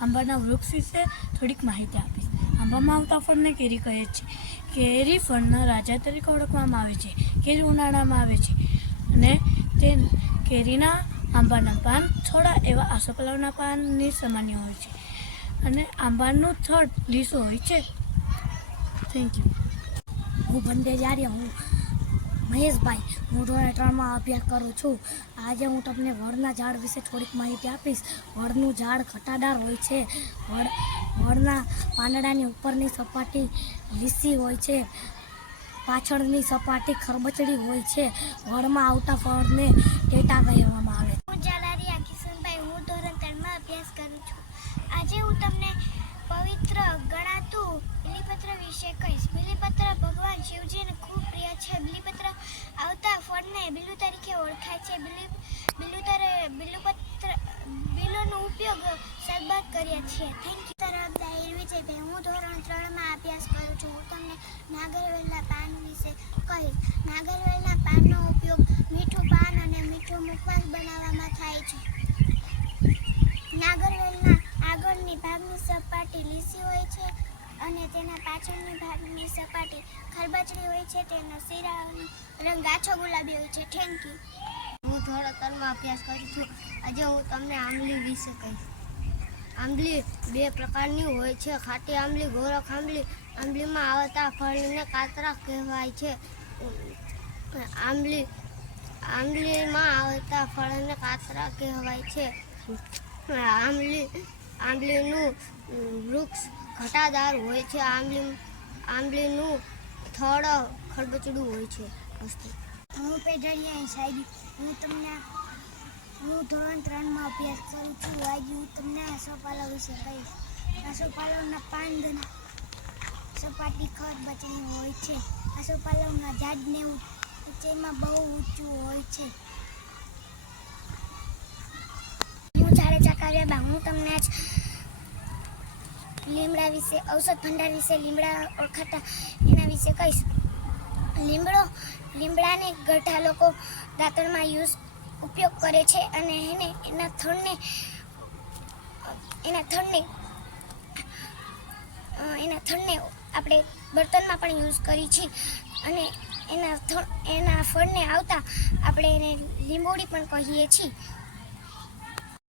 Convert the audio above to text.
આંબાના વૃક્ષ વિશે થોડીક માહિતી આપીશ. આંબામાં આવતા ફળને કેરી કહે છે કેરી ફળના રાજા તરીકે ઓળખવામાં આવે છે. કેરી ઉનાળામાં આવે છે અને તે કેરીના આંબાના પાન થોડા એવા આસોપલાવના પાનની સામાન્ય હોય છે અને આંબાનું થડ લીસું હોય છે. થેન્ક યુ હું બંદેજાર્ય હું. મહેશભાઈ, હું ધોરણ ત્રણમાં અભ્યાસ કરું છું. આજે હું તમને વડના ઝાડ વિશે થોડીક માહિતી આપીશ. વડનું ઝાડ ઘટાદાર હોય છે. વડ, વડના પાંદડાની ઉપરની સપાટી લીસી હોય છે. પાછળની સપાટી ખરબચડી હોય છે. વડમાં આવતા ફળને ટેટા કહેવામાં આવે છે. હું જાલારિયા કિશનભાઈ, હું ધોરણ ત્રણમાં અભ્યાસ કરું છું. આજે હું તમને પવિત્ર ગણાતું બિલીપત્ર વિશે કહીશ. બિલીપત્ર ભગવાન ઓળખાય છે. બિલી બિલ્લુતરે બિલ્લુપત્ર બિલ્લુનો ઉપયોગ સરબત કર્યા છે થેન્ક યુ તરફ વિજયભાઈ હું ધોરણ ત્રણમાં અભ્યાસ કરું છું. હું તમને નાગરવેલના પાન વિશે કહીશ. નાગરવેલના પાનનો ઉપયોગ મીઠું પાન અને મીઠું મુખવાસ બનાવવામાં થાય છે. નાગરવેલના આગળની ભાગની સપાટી લીસી હોય છે અને તેના પાછળની ભાગની સપાટી ખરબચડી હોય છે. તેનો શીરાનો રંગ આછો ગુલાબી હોય છે. થેન્ક યુ હું થોડા અભ્યાસ કરું છું. આજે હું તમને આંબલી વિશે કહીશ. આંબલી બે પ્રકારની હોય છે. ખાટી આંબલી, ગોરખ આંબલી. આંબલીમાં આવતા ફળને કાતરા કહેવાય છે. આંબલી, આંબલીમાં આવતા ફળને કાતરા કહેવાય છે. આંબલી, આંબલીનું વૃક્ષ ઘટાદાર હોય છે. આંબલી, આંબલીનું થડ ખરબચડું હોય છે. અસ્તુ હું પેઢળિયા સાહેબ હું તમને હું ધોરણ ત્રણમાં અભ્યાસ કરું છું. આજે હું તમને આસોપાલવ વિશે કહીશ. આસોપાલવના પાંદ સપાટી ખર બચેલી હોય છે. આસોપાલવના ઝાડને ઊંચાઈમાં બહુ ઊંચું હોય છે. હું જાડેજા કાવ્યાબા હું તમને આજ લીમડા વિશે, ઔષધ ભંડાર વિશે લીમડા ઓળખાતા એના વિશે કહીશ. લીમડો, લીમડાને ગઢા લોકો દાંતણમાં યુઝ ઉપયોગ કરે છે અને એને એના થણને એના થણને એના થણને આપણે બર્તનમાં પણ યુઝ કરી છે અને એના એના ફળને આવતા આપણે એને લીંબોડી પણ કહીએ છીએ.